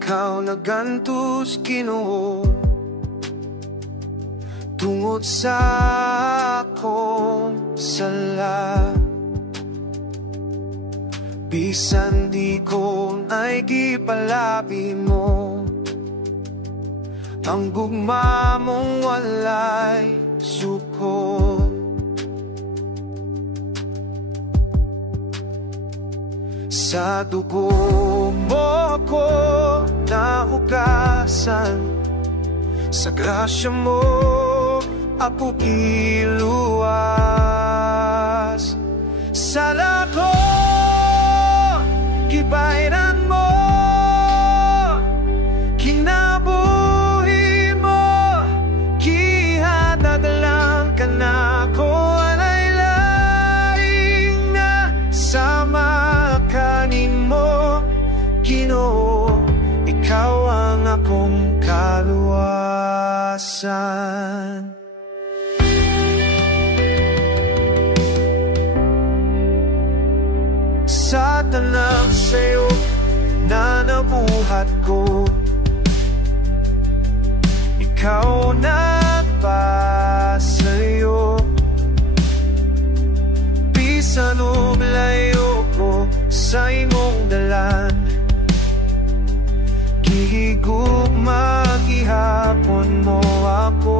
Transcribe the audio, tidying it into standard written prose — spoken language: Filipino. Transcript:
ikaw nagantos Ginoo tungod sa akong sala. Bisan di ko na'y gipalabi mo, ang gugma mong walay suko. Sa dugo mo ko nahugasan, sa grasya mo ako iluwas. Sala ko gibayran mo, kinabuhi mo, gihatag lang ka na ko. Walay laing na sama kanin mo, Ginoo, ikaw ang akong kaluwasan. Sa tanang sa'yo na nabuhat ko, ikaw nagpasayo. Bisan uglayo ko sa imong dalan, gihigugma gihapon mo ako.